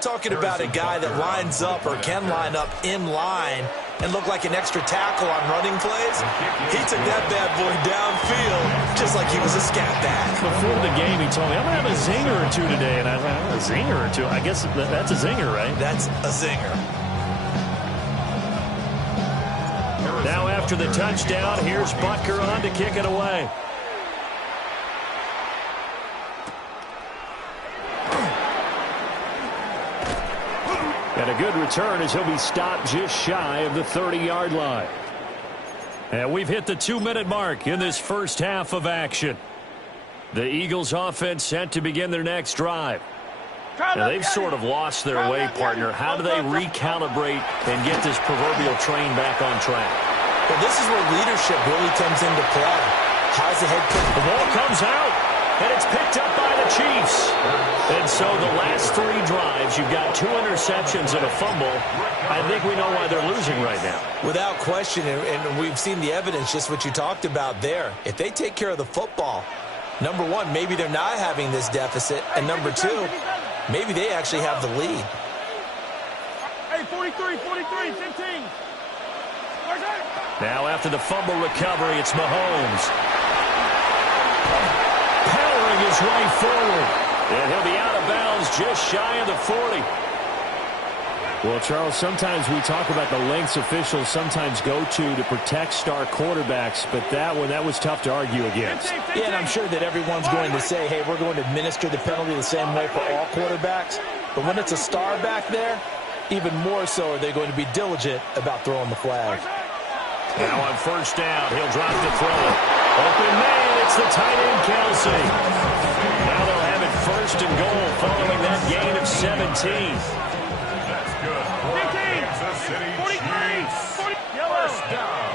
not talking about a guy that lines up or can line up in line and look like an extra tackle on running plays. He took that bad boy downfield just like he was a scat back. Before the game, he told me, I'm going to have a zinger or two today. And I was like, a zinger or two? I guess that's a zinger, right? That's a zinger. Now after the touchdown, here's Butker on to kick it away. And a good return as he'll be stopped just shy of the 30-yard line. And we've hit the 2-minute mark in this first half of action. The Eagles offense set to begin their next drive. Now they've sort of lost their way, partner. How do they recalibrate and get this proverbial train back on track? Well, this is where leadership really comes into play. How's the head coach? The ball comes out, and it's picked up by the Chiefs. And so the last 3 drives, you've got 2 interceptions and a fumble. I think we know why they're losing right now. Without question, and we've seen the evidence, just what you talked about there. If they take care of the football, number one, maybe they're not having this deficit, and number two, maybe they actually have the lead. Hey, 43, 15. Now after the fumble recovery, it's Mahomes. Powering his way forward. And he'll be out of bounds just shy of the 40. Well, Charles, sometimes we talk about the lengths officials sometimes go to protect star quarterbacks, but that was tough to argue against. Yeah, and I'm sure that everyone's going to say, hey, we're going to administer the penalty the same way for all quarterbacks. But when it's a star back there, even more so are they going to be diligent about throwing the flag. Now on first down, he'll drop the throw. Open man, it's the tight end, Kelsey. Now they'll have it first and goal following that gain of 17. That's good. 15, 43, 40, yellow. First down.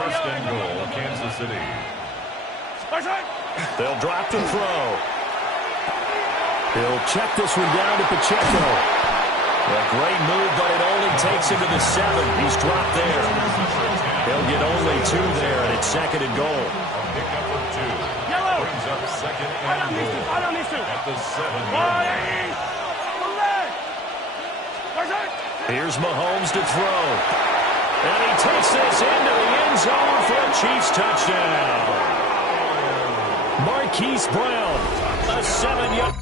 First and goal, Kansas City. They'll drop the throw. He'll check this one down to Pacheco. A great move, but it only takes him to the 7. He's dropped there. He'll get only 2 there, and it's second and goal. Pick up for 2. Yellow. Brings up second and goal. At the 7-yard line. Here's Mahomes to throw. And he takes this into the end zone for a Chiefs touchdown. Marquise Brown, a 7-yard.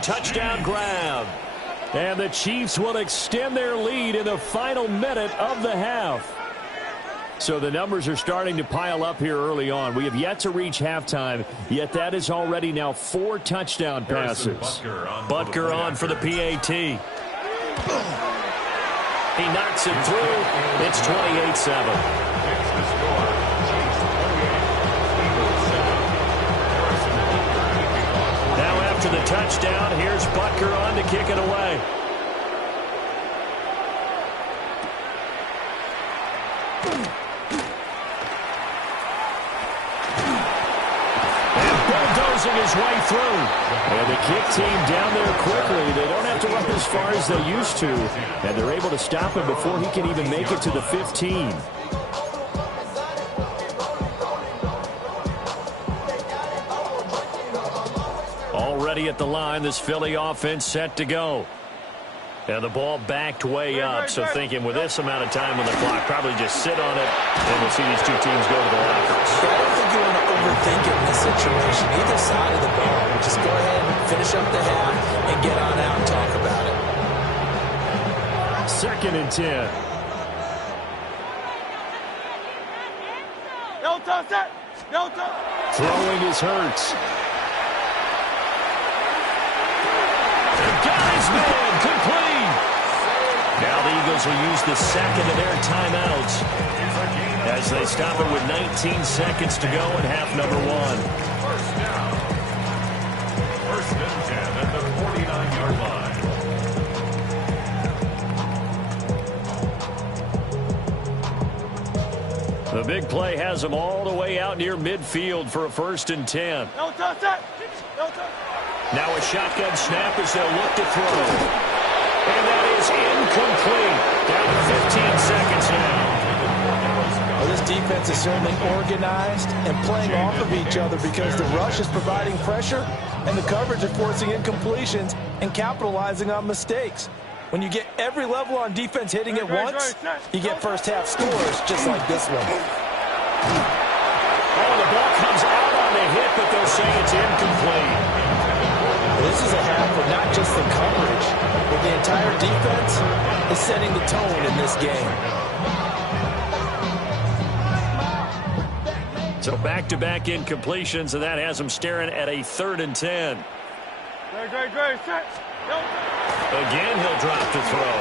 Touchdown grab. And the Chiefs will extend their lead in the final minute of the half. So the numbers are starting to pile up here early on. We have yet to reach halftime, yet that is already now 4 touchdown passes. Butker on for the PAT. He knocks it through. It's 28-7. To the touchdown, here's Butker on to kick it away. And bulldozing his way through. And the kick team down there quickly. They don't have to run as far as they used to. And they're able to stop him before he can even make it to the 15. Already at the line, this Philly offense set to go. And the ball backed way up, so thinking with this amount of time on the clock, probably just sit on it, and we'll see these two teams go to the lockers. situation, either side of the ball. Just go ahead and finish up the half and get on out and talk about it. 2nd and 10. Throwing is Hurts. Got his man, complete. Now the Eagles will use the second of their timeouts as they stop it with 19 seconds to go in half number 1. First down. 1st and 10 at the 49-yard line. The big play has them all the way out near midfield for a 1st and 10. Now a shotgun snap as they'll look to throw. And that is incomplete. Down to 15 seconds now. Well, this defense is certainly organized and playing off of each other because the rush is providing pressure and the coverage is forcing incompletions and capitalizing on mistakes. When you get every level on defense hitting at once, you get first half scores just like this one. Oh, the ball comes out on the hit, but they'll say it's incomplete. This is a half where not just the coverage, but the entire defense is setting the tone in this game. So back-to-back incompletions, and that has them staring at a 3rd and 10. Again, he'll drop to throw.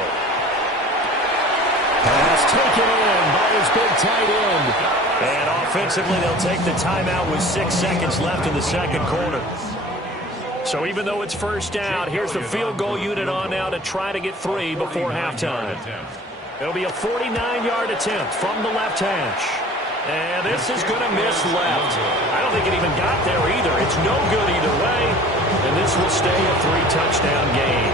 Pass taken in by his big tight end. And offensively, they'll take the timeout with 6 seconds left in the 2nd quarter. So even though it's first down, here's the field goal unit on now to try to get 3 before halftime. It'll be a 49-yard attempt from the left hash. And this is going to miss left. I don't think it even got there either. It's no good either way. And this will stay a 3-touchdown game.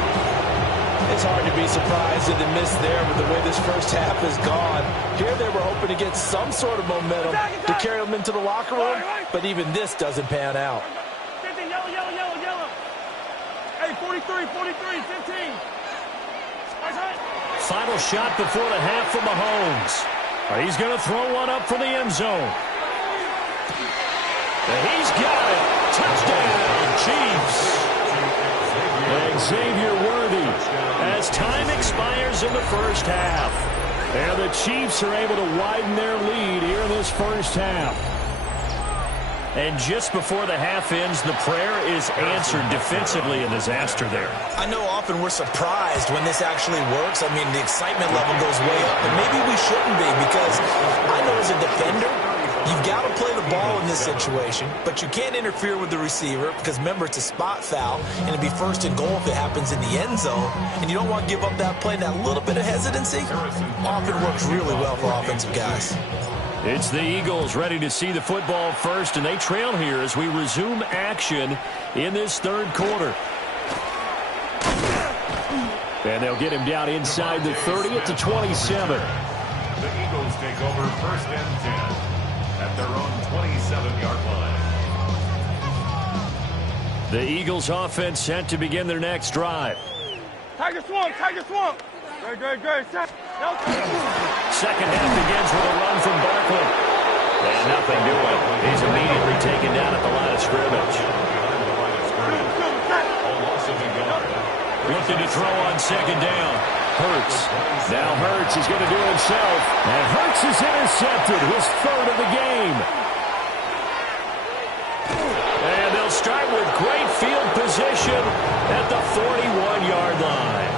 It's hard to be surprised at the miss there with the way this first half has gone. Here they were hoping to get some sort of momentum to carry them into the locker room, but even this doesn't pan out. 15, yellow. Hey, 43, 15. Final shot before the half from Mahomes. He's going to throw one up for the end zone. He's got it. Touchdown, Chiefs. Xavier Worthy as time expires in the first half. And the Chiefs are able to widen their lead here in this first half. And just before the half ends, the prayer is answered defensively, a disaster there. I know often we're surprised when this actually works. I mean, the excitement level goes way up, and maybe we shouldn't be because I know as a defender, you've got to play the ball in this situation, but you can't interfere with the receiver because, remember, it's a spot foul, and it'd be 1st and goal if it happens in the end zone, and you don't want to give up that play. That little bit of hesitancy often works really well for offensive guys. It's the Eagles ready to see the football first, and they trail here as we resume action in this 3rd quarter. And they'll get him down inside the 30 at the 27. The Eagles take over 1st and 10 at their own 27-yard line. The Eagles offense set to begin their next drive. Tiger swamp. Great. Second half begins with a run from Barkley. And nothing doing. He's immediately taken down at the line of scrimmage. Looking to throw on 2nd down. Hurts. Now Hurts is going to do it himself. And Hurts is intercepted, his 3rd of the game. And they'll start with great field position at the 41-yard line.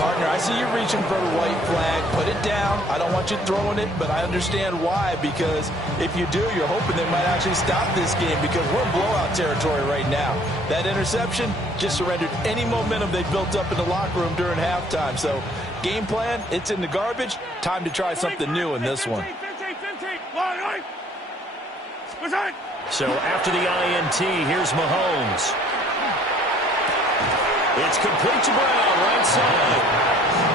Partner, I see you reaching for the white flag. Put it down. I don't want you throwing it, but I understand why, because if you do, you're hoping they might actually stop this game because we're in blowout territory right now. That interception just surrendered any momentum they built up in the locker room during halftime. So game plan, it's in the garbage. Time to try something new in this one. 15. So after the INT, here's Mahomes. It's complete to Brown, right side.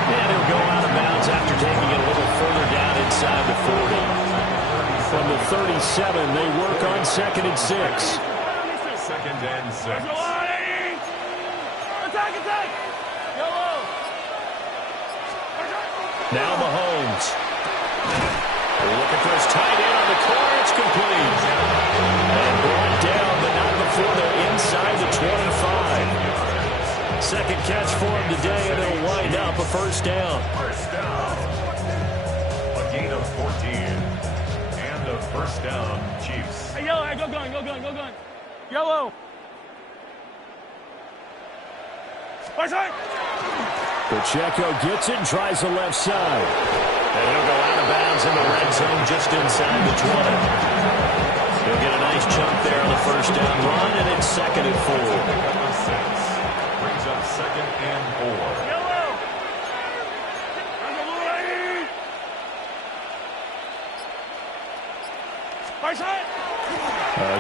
And he'll go out of bounds after taking it a little further down inside the 40. From the 37, they work on 2nd and 6. 2nd and 6. Attack! Yellow! Now Mahomes. They're looking for his tight end on the corner. It's complete. first down. First down. A gain of 14. And a first down, Chiefs. Hey, yellow, hey, go gun, go gun, go gun. Yellow. Right side. Pacheco gets it and tries the left side. And he'll go out of bounds in the red zone just inside the 20. He'll get a nice chunk there on the first down run, and it's 2nd and 4. Pickup of 6. Brings up 2nd and 4. Yellow. Right side.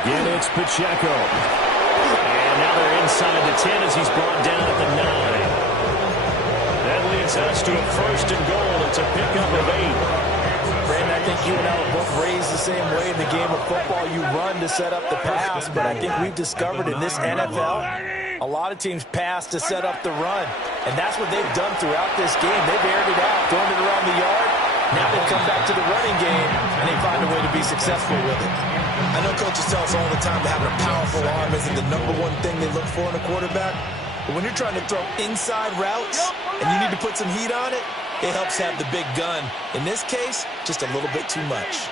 Again, it's Pacheco. And now they're inside the 10 as he's brought down at the 9. That leads us to a 1st and goal. It's a pickup of 8. Brandon, I think you and I were both raised the same way in the game of football. You run to set up the pass, but I think we've discovered in this NFL, a lot of teams pass to set up the run. And that's what they've done throughout this game. They've aired it out, thrown it around the yard. Now they've come back to the running game, and they find a way to be successful with it. I know coaches tell us all the time that having a powerful arm isn't the #1 thing they look for in a quarterback. But when you're trying to throw inside routes and you need to put some heat on it, it helps have the big gun. In this case, just a little bit too much.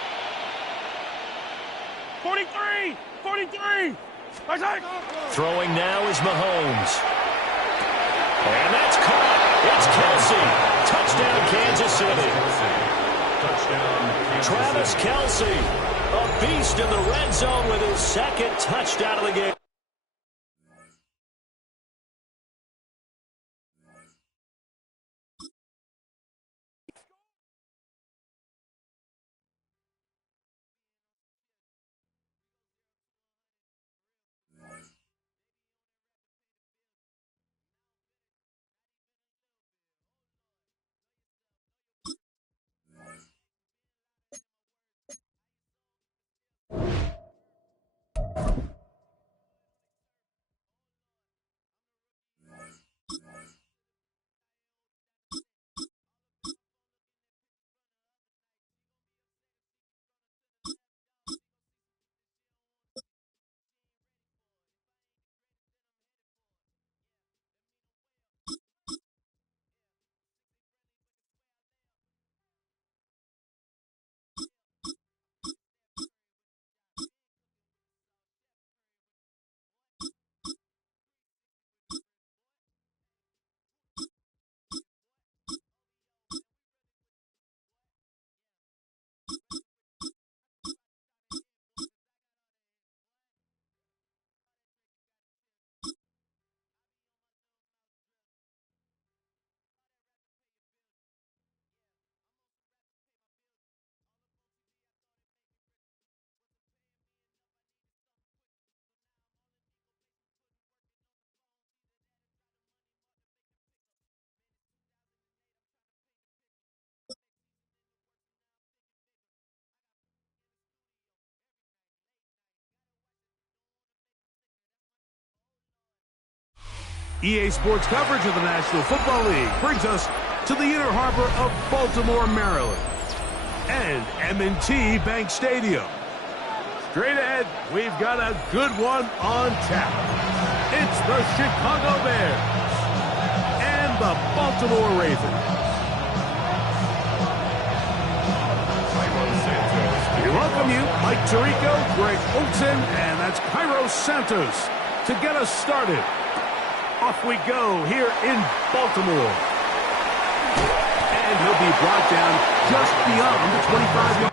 43. 43. Right side. Throwing now is Mahomes. And that's caught. It's Kelsey. Touchdown, Kansas City. Touchdown, Travis Kelsey, a beast in the red zone with his 2nd touchdown of the game. EA Sports coverage of the National Football League brings us to the inner harbor of Baltimore, Maryland, and M&T Bank Stadium. Straight ahead, we've got a good one on tap. It's the Chicago Bears and the Baltimore Ravens. We welcome you, Mike Tirico, Greg Olson, and that's Cairo Santos to get us started. Off we go here in Baltimore. And he'll be brought down just beyond the 25-yard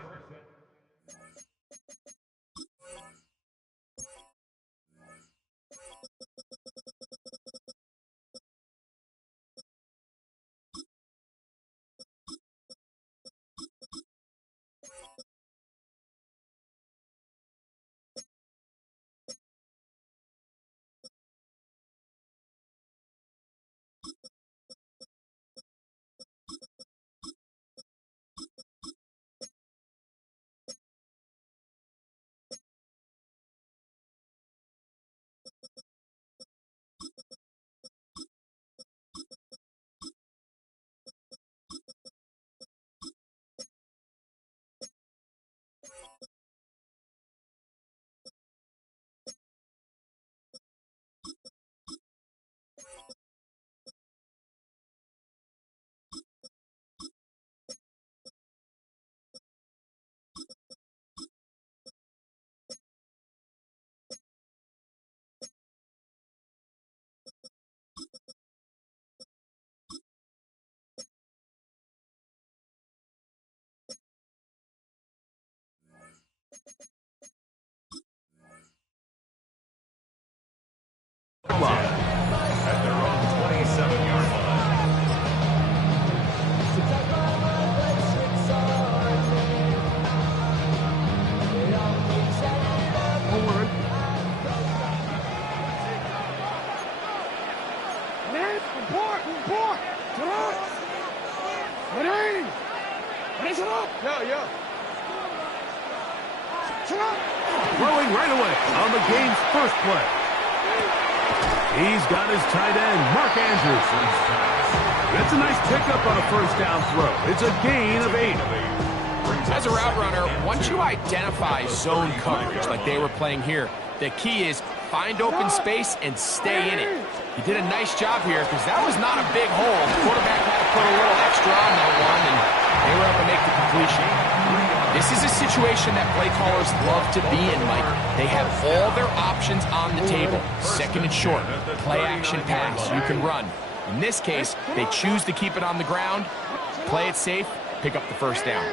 At their own 27-yard line. Throwing right away on the game's first play. He's got his tight end, Mark Andrews. That's a nice pickup on a first down throw. It's a gain of 8. As a route runner, once you identify zone coverage like they were playing here, the key is find open space and stay in it. He did a nice job here because that was not a big hole. The quarterback had to put a little extra on that one, and they were able to make the completion. This is a situation that play callers love to be in, Mike. They have all their options on the table. Second and short, play action pass, you can run. In this case, they choose to keep it on the ground, play it safe, pick up the first down.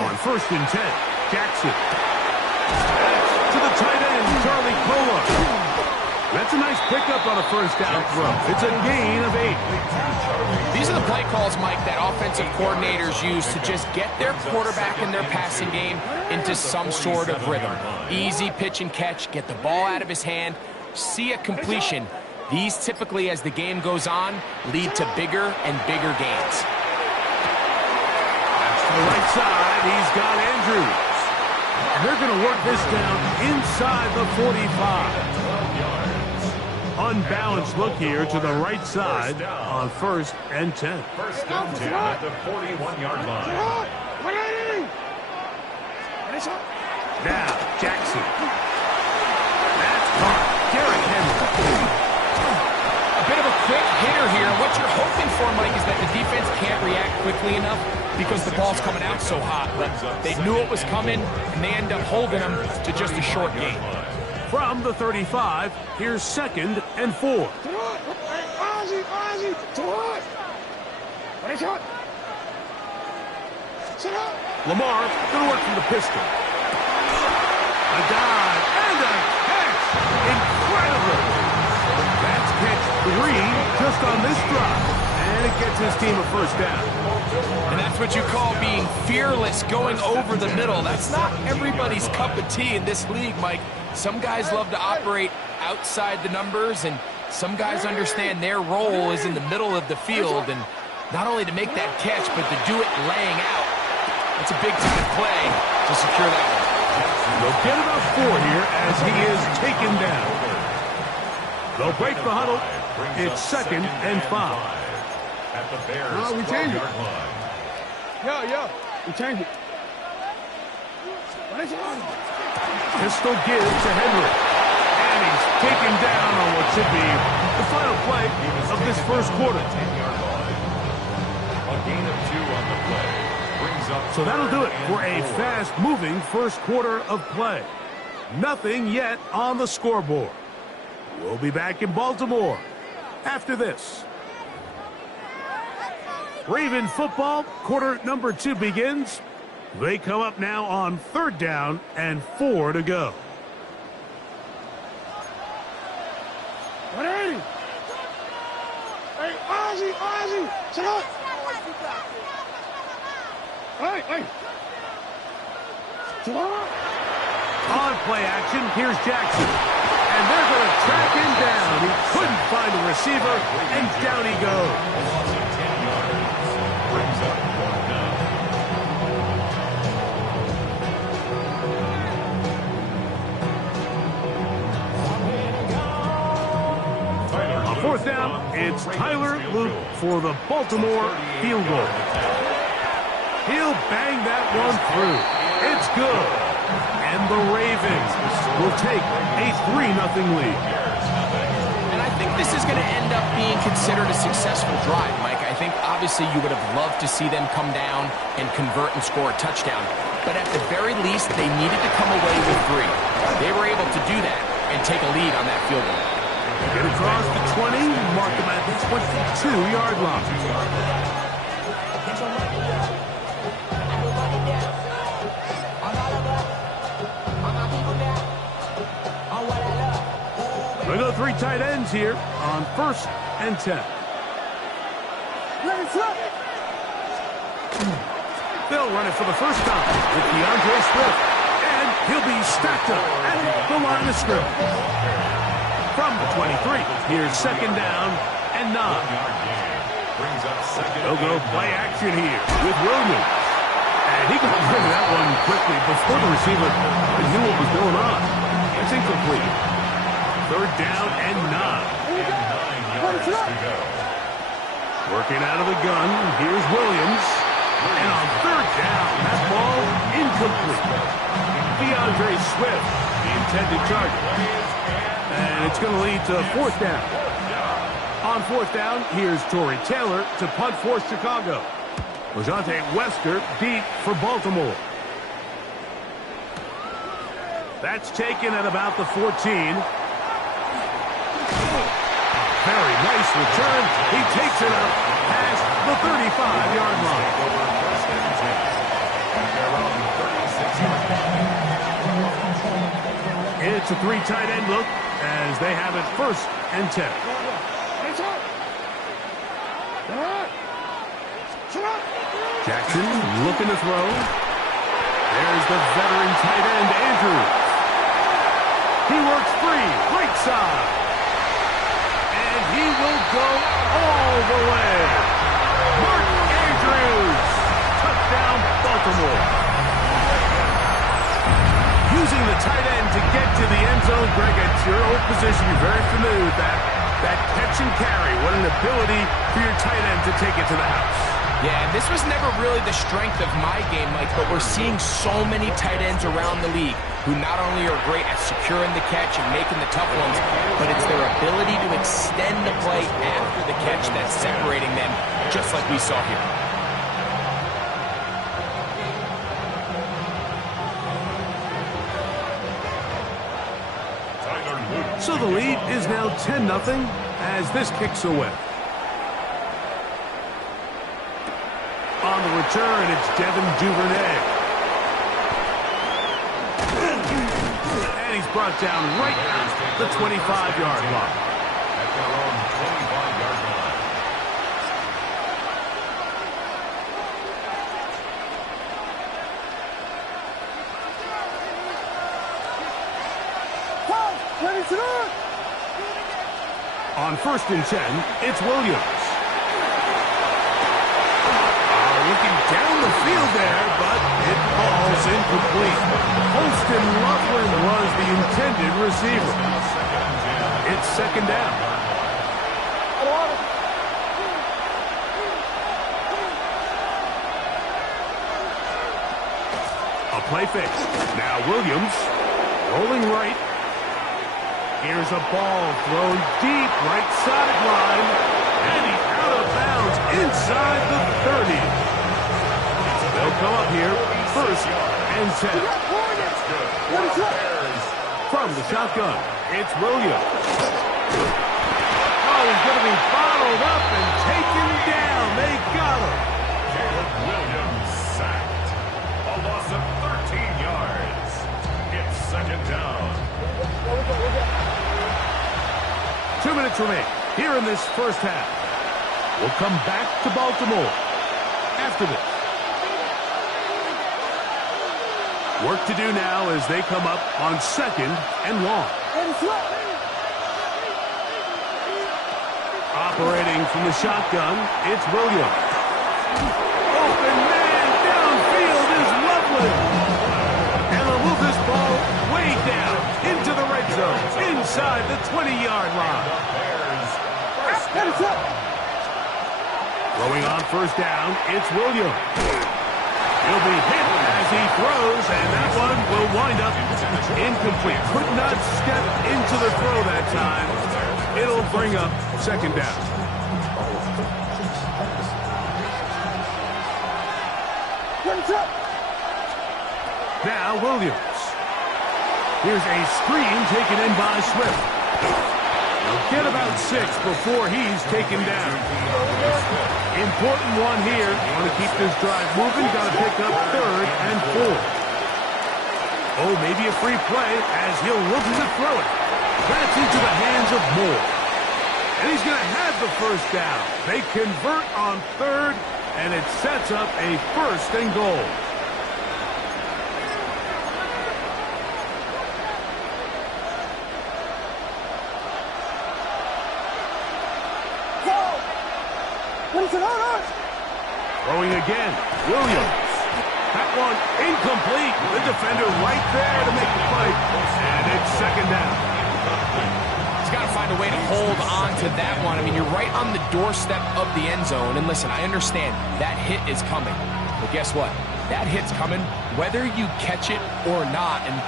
On first and 10, Jackson. To the tight end, Charlie Cola. That's a nice pickup on a first down throw. It's a gain of 8. These are the play calls, Mike, that offensive coordinators use to just get their quarterback and their passing game into some sort of rhythm. Easy pitch and catch, get the ball out of his hand, see a completion. These typically, as the game goes on, lead to bigger and bigger gains. That's to the right side. He's got Andrews. And they're going to work this down inside the 45. Unbalanced look here to the right side on first and 10. First and 10 at the 41-yard line. Now, Jackson. That's caught. Derrick Henry. A bit of a quick hitter here. What you're hoping for, Mike, is that the defense can't react quickly enough because the ball's coming out so hot. But they knew it was coming, and they end up holding them to just a short gain. From the 35, here's second and 4. Lamar going to work from the pistol. A dive and a catch. Incredible. That's catch 3 just on this drive. And it gets his team a first down. And that's what you call being fearless, going over the middle. That's not everybody's cup of tea in this league, Mike. Some guys love to operate outside the numbers, and some guys understand their role is in the middle of the field, and not only to make that catch, but to do it laying out. It's a big-time play to secure that one. They'll get about 4 here as he is taken down. They'll break the huddle. It's second and 5. At the Bears' No, we changed it. 12-yard line. We changed it. Pistol gives to Henry. And he's taken down on what should be the final play of this first quarter. 10-yard line. A gain of 2 on the play. Brings up So that'll do it for a fast-moving first quarter of play. Nothing yet on the scoreboard. We'll be back in Baltimore after this. Raven football, quarter number 2 begins. They come up now on third down and 4 to go. 180. Hey, Ozzy, sit up. Hey. Sit up. On play action, here's Jackson. And they're going to track him down. He couldn't find a receiver, and down he goes. brings up 4th down. On 4th down, it's Tyler Luke for the Baltimore field goal. He'll bang that one through. It's good. And the Ravens will take a 3-0 lead. And I think this is going to end up being considered a successful drive, Mike. I think obviously you would have loved to see them come down and convert and score a touchdown. But at the very least, they needed to come away with 3. They were able to do that and take a lead on that field goal. Get across the 20, mark them at the 22-yard line. three tight ends here on 1st and 10. They'll run it for the first time with DeAndre Swift. And he'll be stacked up at the line of scrimmage. From the 23, here's 2nd down and 9. They'll go play action here with Williams. And he got rid of that one quickly before the receiver knew what was going on. It's incomplete. 3rd down and 9. Working out of the gun, here's Williams. And on 3rd down, that ball incomplete. DeAndre Swift, the intended target. And it's going to lead to 4th down. On 4th down, here's Torrey Taylor to punt for Chicago. Lejante Wester deep for Baltimore. That's taken at about the 14. Very nice return. He takes it up past the 35-yard line. It's a 3 tight end look as they have it 1st and 10. Jackson looking to throw. There's the veteran tight end, Andrews. He works free, right side. And he will go all the way. Mark Andrews. Touchdown, Baltimore. Using the tight end to get to the end zone, Greg, at your old position, you're very familiar with that. That catch and carry, what an ability for your tight end to take it to the house. Yeah, and this was never really the strength of my game, Mike, but we're seeing so many tight ends around the league who not only are great at securing the catch and making the tough ones, but it's their ability to extend the play after the catch that's separating them, just like we saw here. So the lead is now 10-0 as this kicks away. On the return, it's Devin Duvernay. And he's brought down right at the 25-yard line. At their own 25-yard line. On 1st and 10, it's Williams. Looking down the field there, but it falls incomplete. Holston Loveland was the intended receiver. It's 2nd down. A play fake. Now Williams rolling right. Here's a ball thrown deep right sideline. And he's out of bounds inside the 30. They'll come up here 1st and 10. From the shotgun, it's Williams. Oh, he's going to be bottled up and taken down. They got him. Caleb Williams sacked. A loss of 13 yards. It's 2nd down. 2 minutes remain here in this 1st half. We'll come back to Baltimore after this. Work to do now as they come up on 2nd and long. Operating from the shotgun, it's Williams. Open man downfield is Loveland. And they'll move this ball way down into the red zone, inside the 20-yard line. Throwing on 1st down, it's Williams. He'll be hit as he throws, and that one will wind up incomplete. Could not step into the throw that time. It'll bring up 2nd down. Now Williams. Here's a screen taken in by Swift. He'll get about 6 before he's taken down. Important one here. Want to keep this drive moving. Got to pick up 3rd and 4. Oh, maybe a free play as he'll look to throw it. That's into the hands of Moore. And he's going to have the first down. They convert on third, and it sets up a first and goal. Throwing again, Williams. That one incomplete. The defender right there to make the play. And it's second down. He's got to find a way to hold on to that one. I mean, you're right on the doorstep of the end zone. And listen, I understand that hit is coming. But guess what? That hit's coming whether you catch it or not. And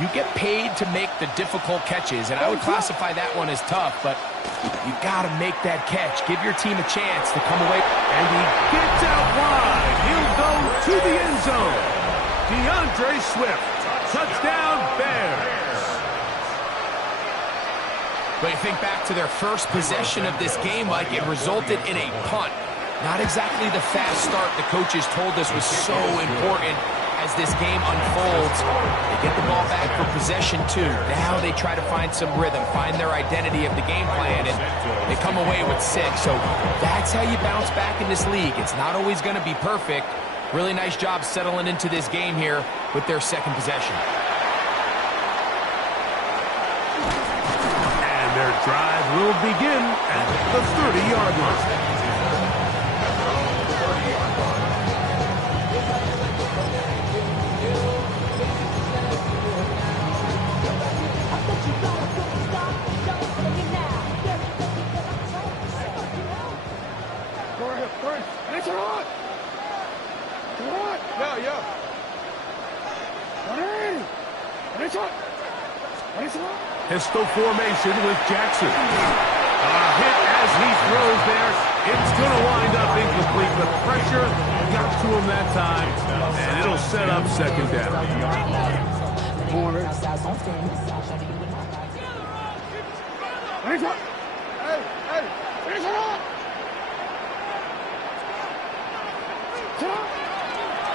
you get paid to make the difficult catches. And I would classify that one as tough, but you got to make that catch. Give your team a chance to come away. And he gets out wide. He'll go to the end zone. DeAndre Swift. Touchdown, Bears. But you think back to their first possession of this game, like it resulted in a punt. Not exactly the fast start the coaches told us was so important as this game unfolds. They get the ball back for possession two. Now they try to find some rhythm, find their identity of the game plan, and they come away with 6. So that's how you bounce back in this league. It's not always going to be perfect. Really nice job settling into this game here with their second possession. And their drive will begin at the 30-yard line. Pistol formation with Jackson. A hit as he throws there. It's going to wind up incomplete. The pressure got to him that time, and it'll set up second down.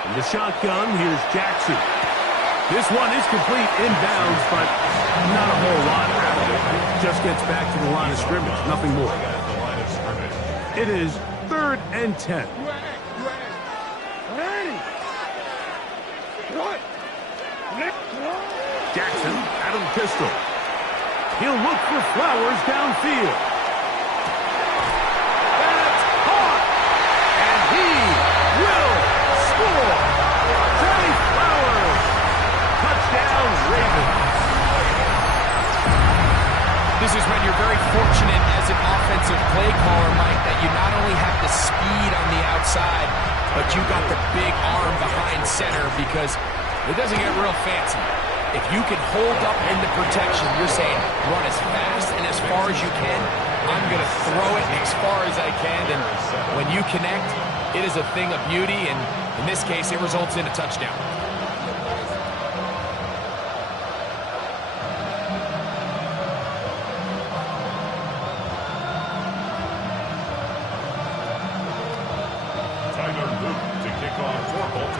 In the shotgun, here's Jackson. This one is complete inbounds, but not a whole lot out of it. Just gets back to the line of scrimmage, nothing more. It is 3rd and 10. Jackson out of the pistol. He'll look for Flowers downfield. That's caught! And he will score! Trey Flowers! Touchdown, Ravens. This is when you're very fortunate as an offensive play caller, Mike, that you not only have the speed on the outside, but you got the big arm behind center, because it doesn't get real fancy. If you can hold up in the protection, you're saying run as fast and as far as you can. I'm going to throw it as far as I can, and when you connect, it is a thing of beauty, and in this case, it results in a touchdown.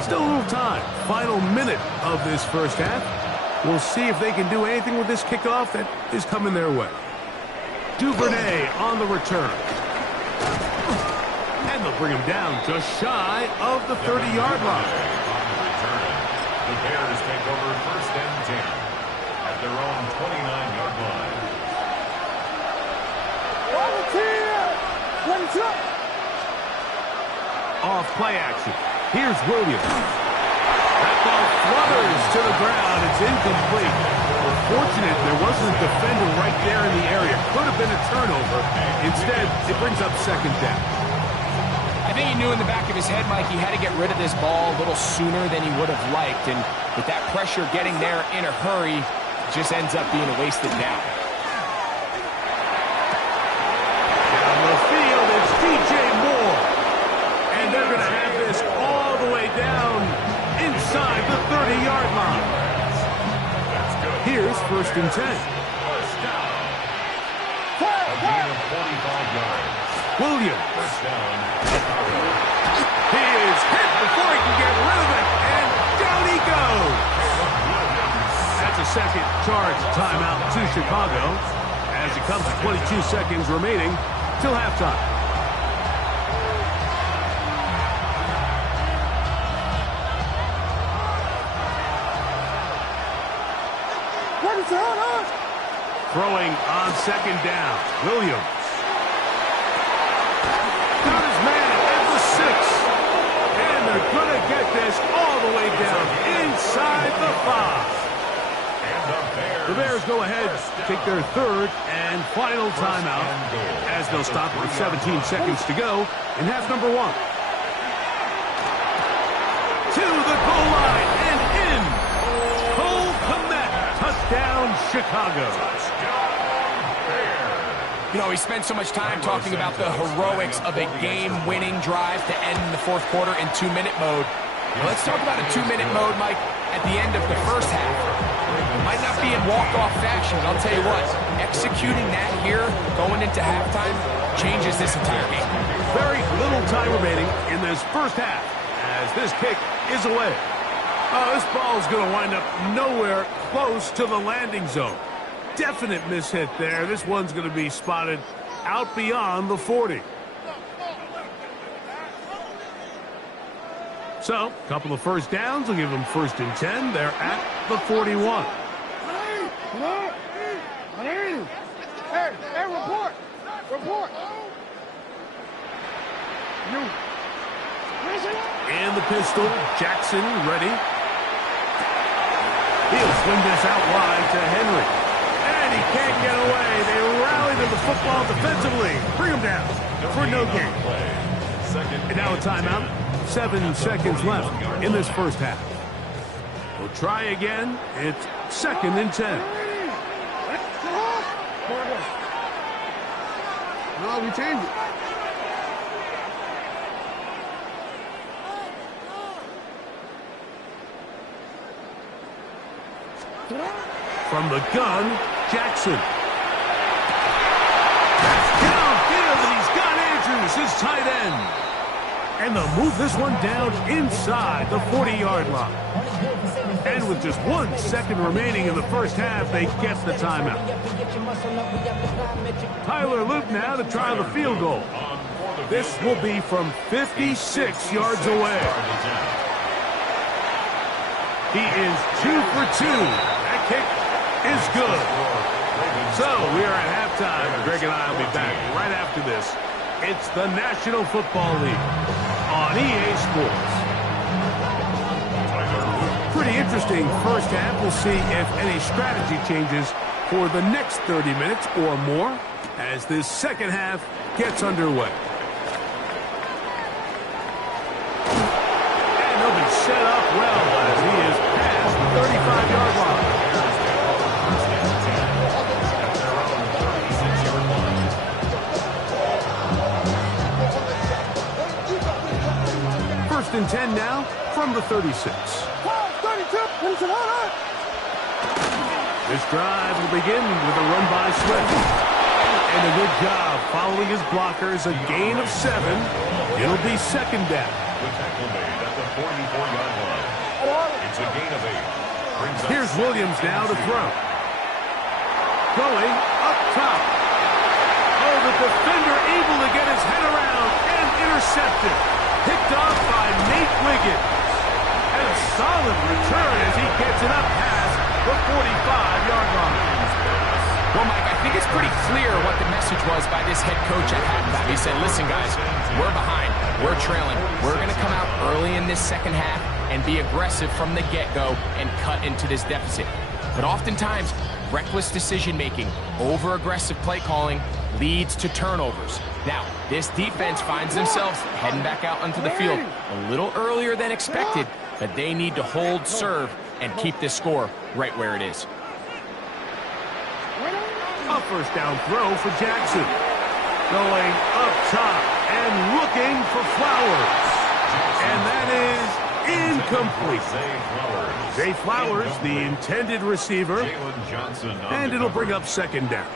Still a little time. Final minute of this first half. We'll see if they can do anything with this kickoff that is coming their way. Duvernay on the return. And they'll bring him down just shy of the 30-yard line. The Bears take over 1st and 10 at their own 29-yard line. Off play action. Here's Williams. That ball flutters to the ground. It's incomplete. Fortunate there wasn't a defender right there in the area. Could have been a turnover. Instead, it brings up second down. I think he knew in the back of his head, Mike, he had to get rid of this ball a little sooner than he would have liked. And with that pressure getting there in a hurry, it just ends up being a wasted down. Down the field, it's DJ Moore. And they're going to have this all the way down inside the 30-yard line. Here's 1st and 10. First down. A gain of 45 yards. Williams. First down. He is hit before he can get rid of it, and down he goes. That's a second charge timeout to Chicago as it comes to 22 seconds remaining till halftime. Throwing on second down, Williams. Got his man at the 6. And they're going to get this all the way down inside the 5. The Bears go ahead, take their third and final timeout as they'll stop with 17 seconds to go in half number 1. To the goal line and in. Cole Kmet, touchdown Chicago. You know, we spent so much time talking about the heroics of a game-winning drive to end in the fourth quarter in 2-minute mode. Well, let's talk about a 2-minute mode, Mike, at the end of the first half. It might not be in walk-off fashion, but I'll tell you what, executing that here, going into halftime, changes this entire game. Very little time remaining in this first half as this kick is away. Oh, this ball is going to wind up nowhere close to the landing zone. Definite mishit there. This one's going to be spotted out beyond the 40. So, a couple of first downs will give them 1st and 10. They're at the 41. Hey, report. And the pistol, Jackson ready. He'll swing this out wide to Henry. And he can't get away. They rally to the football defensively. Bring him down for no gain. And now a timeout. 7 seconds left in this first half. We'll try again. It's 2nd and 10. No, we changed it. From the gun, Jackson. That's downfield, and he's got Andrews, his tight end. And they'll move this one down inside the 40-yard line. And with just 1 second remaining in the first half, they get the timeout. Tyler Luke now to try the field goal. This will be from 56 yards away. He is 2 for 2. That kick is good. So we are at halftime. Greg and I will be back right after this. It's the National Football League on EA Sports. Pretty interesting first half. We'll see if any strategy changes for the next 30 minutes or more as this second half gets underway. And he'll be set up well as he is past the 35-yard line. First and 10 now from the 36. This drive will begin with a run by Swift. And a good job following his blockers, a gain of 7. It'll be 2nd down. The tackle made at the 44-yard line. It's a gain of 8. Here's Williams now to throw. Going up top. Oh, the defender able to get his head around and intercepted. Picked off by Nate Wiggins. And a solid return as he gets it up past the 45-yard line. Well, Mike, I think it's pretty clear what the message was by this head coach at halftime. He said, listen, guys, we're behind. We're trailing. We're going to come out early in this second half and be aggressive from the get-go and cut into this deficit. But oftentimes, reckless decision-making, over-aggressive play calling leads to turnovers. Now, this defense finds themselves heading back out onto the field a little earlier than expected, but they need to hold serve and keep this score right where it is. A first down throw for Jackson. Going up top and looking for Flowers. And that is incomplete. Zay Flowers, the intended receiver. And it'll bring up 2nd down.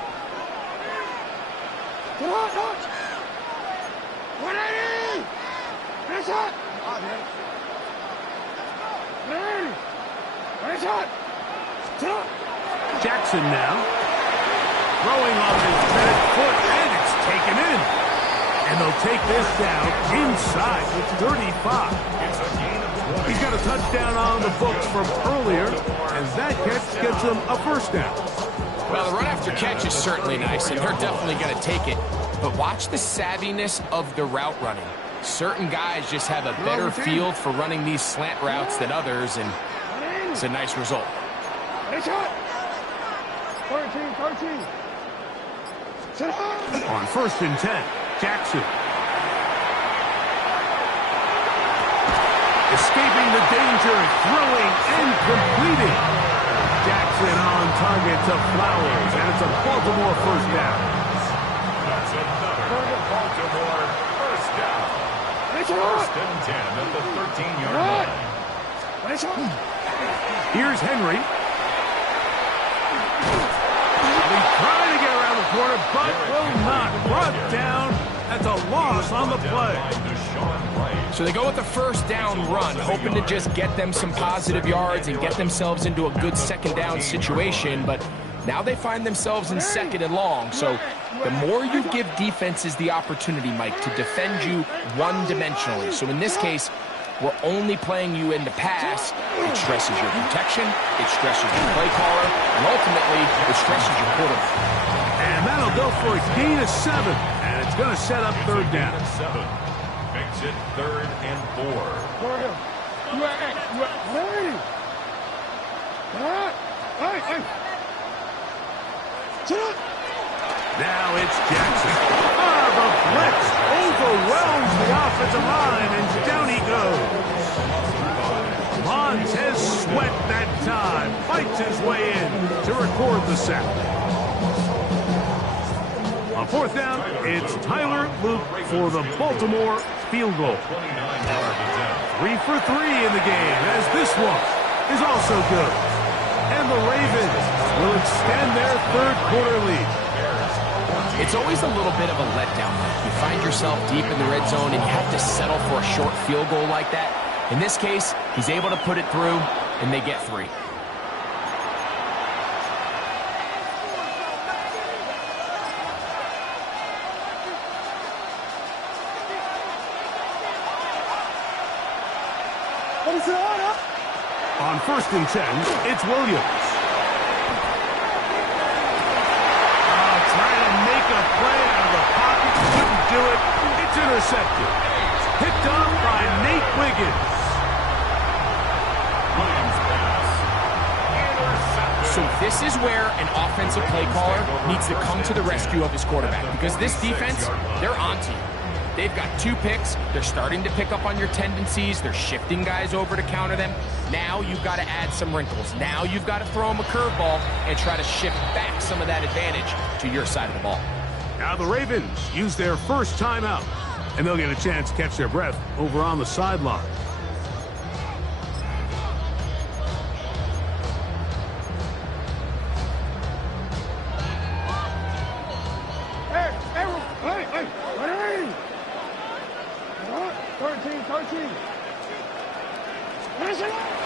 Jackson now. Throwing on his bad foot, and it's taken in. And they'll take this down inside the 35. He's got a touchdown on the books from earlier, and that catch gets him a first down. Well, the run after catch is certainly nice, and they're definitely going to take it. But watch the savviness of the route running. Certain guys just have a better feel for running these slant routes than others, and it's a nice result. 13. On 1st and 10, Jackson. Escaping the danger, throwing and completing. Jackson on target to Flowers, and it's a Baltimore first down. That's another Baltimore first down. First and 10 at the 13-yard line. Here's Henry. He's trying to get around the corner, but will not. Brought down. That's a loss on the play. So they go with the first down run, hoping to just get them some positive yards and get themselves into a good second down situation, but now they find themselves in second and long. So the more you give defenses the opportunity, Mike, to defend you one-dimensionally. So in this case, we're only playing you in the pass. It stresses your protection, it stresses your play caller, and ultimately, it stresses your quarterback. And that'll go for a gain of 7, and it's going to set up third down. 7 makes it 3rd and 4. Now it's Jackson. The blitz overwhelms the offensive line, and down he goes. Montez Sweat that time fights his way in to record the sack. On 4th down, it's Tyler Luke for the Baltimore field goal. 3 for 3 in the game, as this one is also good. And the Ravens will extend their third quarter lead. It's always a little bit of a letdown. You find yourself deep in the red zone and you have to settle for a short field goal like that. In this case, he's able to put it through, and they get 3. On 1st and 10, it's Williams. Trying to make a play out of the pocket, couldn't do it. It's intercepted. Picked up by Nate Wiggins. So this is where an offensive play caller needs to come to the rescue of his quarterback, because this defense, they're onto you. They've got 2 picks. They're starting to pick up on your tendencies. They're shifting guys over to counter them. Now you've got to add some wrinkles. Now you've got to throw them a curveball and try to shift back some of that advantage to your side of the ball. Now the Ravens use their first timeout, and they'll get a chance to catch their breath over on the sideline.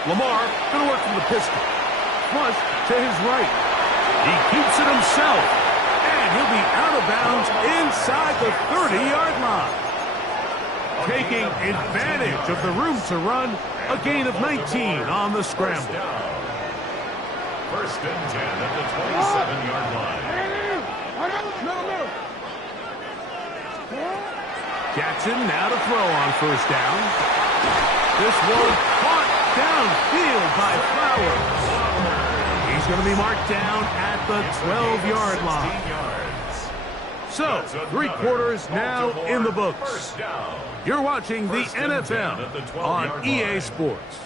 Lamar going to work from the pistol. Flush to his right. He keeps it himself. And he'll be out of bounds inside the 30-yard line. Taking advantage of the room to run. A gain of 19 on the scramble. 1st and 10 at the 27-yard line. Jackson now to throw on 1st down. This one caught downfield by Flowers. He's going to be marked down at the 12-yard line. So, 3 quarters now in the books. You're watching the NFL on EA Sports.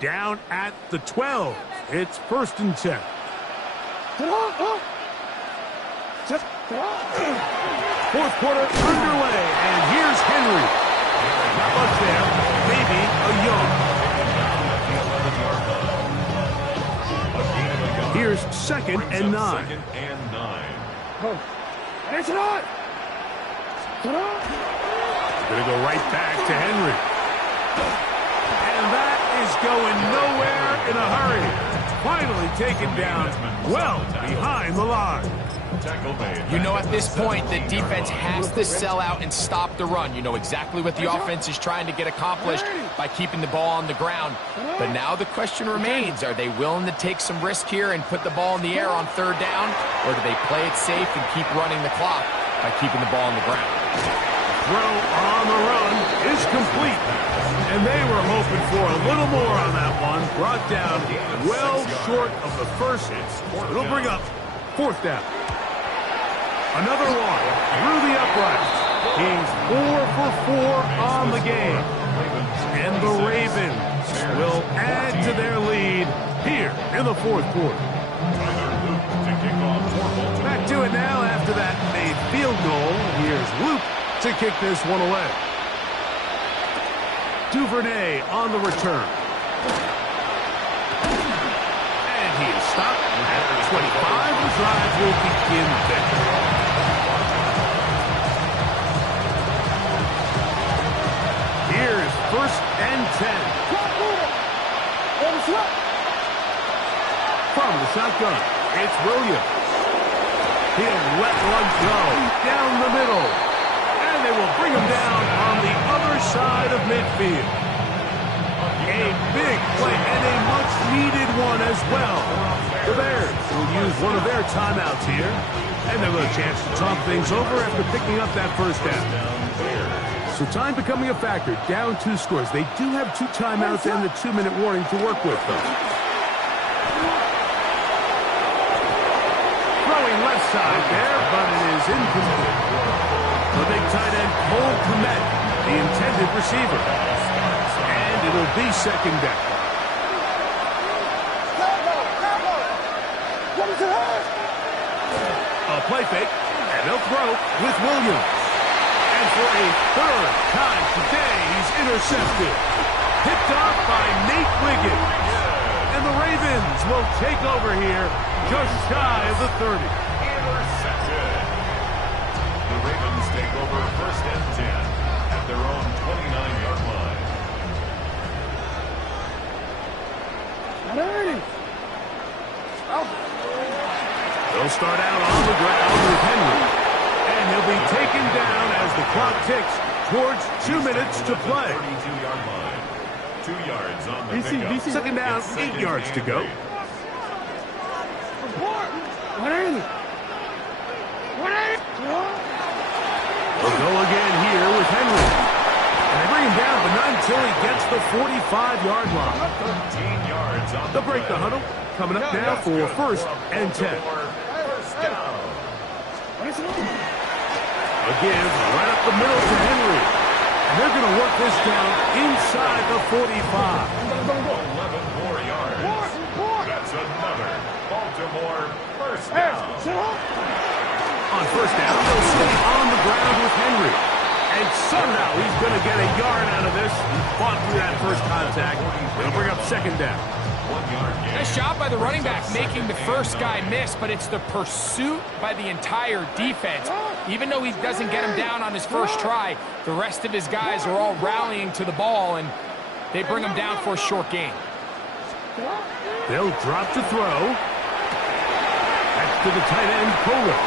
Down at the 12. It's 1st and 10. 4th quarter underway, and here's Henry. Not much there, maybe a yard. Here's 2nd and 9. It's not. Gonna go right back to Henry. And that is going nowhere in a hurry. Finally taken down well behind the line. You know, at this point, the defense has to sell out and stop the run. You know exactly what the offense is trying to get accomplished by keeping the ball on the ground. But now the question remains, are they willing to take some risk here and put the ball in the air on third down? Or do they play it safe and keep running the clock by keeping the ball on the ground? Throw on the run is complete. And they were hoping for a little more on that one. Brought down well short of the first. It'll bring up fourth down. Another one through the uprights. He's 4 for 4 on the game. And the Ravens will add to their lead here in the fourth quarter. Back to it now after that made field goal. Here's Luke to kick this one away. Duvernay on the return. And he is stopped at the 25. The drive will begin there. Here's 1st and 10. From the shotgun, it's Williams. He'll let one go down the middle. And they will bring him down on the other side of midfield. A big play and a much-needed one as well. The Bears will use one of their timeouts here. And they'll have a chance to talk things over after picking up that first down. So time becoming a factor, down 2 scores. They do have 2 timeouts and the 2-minute warning to work with, though. Throwing left side there, but it is incomplete. The big tight end, Cole Kmet, the intended receiver. And it'll be second down. A play fake, and they'll throw with Williams. And for a third time today, he's intercepted. Picked off by Nate Wiggins. And the Ravens will take over here just shy of the 30. Intercepted. The Ravens take over 1st and 10 at their own 29-yard line. They'll start out on the ground with Henry. And he'll be taken down as the clock ticks towards 2 minutes to play. 32-yard line. 2 yards on the pickup. Second down, 8 yards to go. They'll go again here with Henry. And they bring him down, but not until he gets the 45-yard line. 13 yards on They'll break the huddle. Coming up now for 1st and 10. First down. Again, right up the middle to Henry. And they're going to work this down inside the 45. 11 more yards. That's another Baltimore first down. On first down, they'll stay on the ground with Henry. And somehow he's going to get a yard out of this. He fought through that first contact. They'll bring up second down. 1 yard gain. Nice job by the running back making the first guy miss, but it's the pursuit by the entire defense. Even though he doesn't get him down on his first try, the rest of his guys are all rallying to the ball, and they bring him down for a short gain. They'll drop to throw. That's to the tight end, Kohler.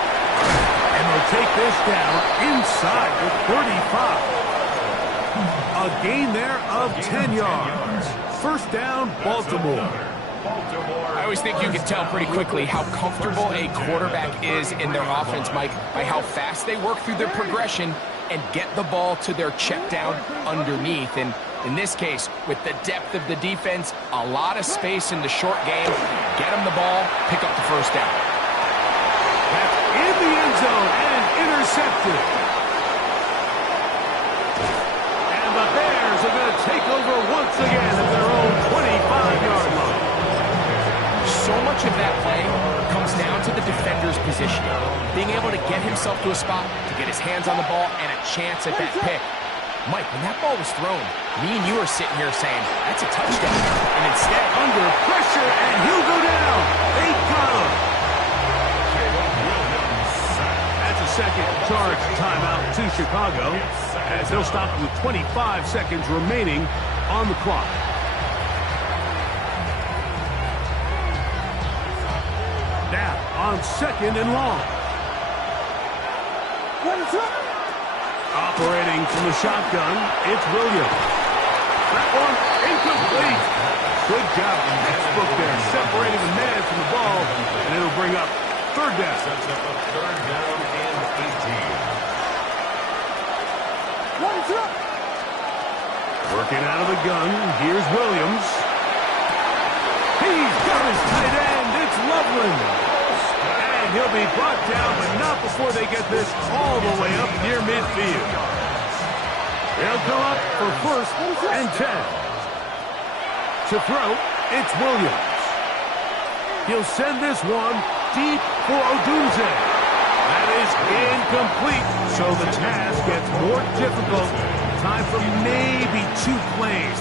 And they'll take this down inside the 35. A gain there of 10 yards. First down, Baltimore. I always think you can tell pretty quickly how comfortable a quarterback is in their offense, Mike, by how fast they work through their progression and get the ball to their check down underneath. And in this case, with the depth of the defense, a lot of space in the short game, get them the ball, pick up the first down. That's in the end zone and intercepted. And the Bears are going to take over once again at their own 25-yard line. So much of that play comes down to the defender's positioning, being able to get himself to a spot, to get his hands on the ball, and a chance at that pick. Mike, when that ball was thrown, me and you are sitting here saying, that's a touchdown. And instead, Under pressure, and he'll go down. They got him. That's a second charge timeout to Chicago, as they'll stop with 25 seconds remaining on the clock. on 2nd and long. Operating from the shotgun, it's Williams. That one incomplete. Good job from Textbook there, separating the man from the ball, and it'll bring up 3rd down. Sets up a 3rd down and 18. Working out of the gun, here's Williams. He's got his tight end, it's Loveland. And he'll be brought down, but not before they get this all the way up near midfield. They'll come up for 1st and 10. To throw, it's Williams. He'll send this one deep for Odunze. That is incomplete, so the task gets more difficult. Time for maybe 2 plays.